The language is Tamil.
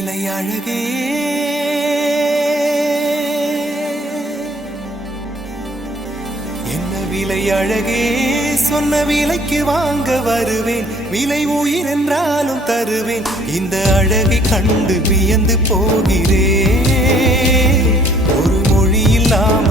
விலை அழகே என்ன விலை அழகே சொன்ன விலைக்கு வாங்க வருவேன் விலை உயிர் என்றாலும் தருவேன் இந்த அழகை கண்டு வியந்து போகிறேன் ஒரு மொழி இல்லாமல்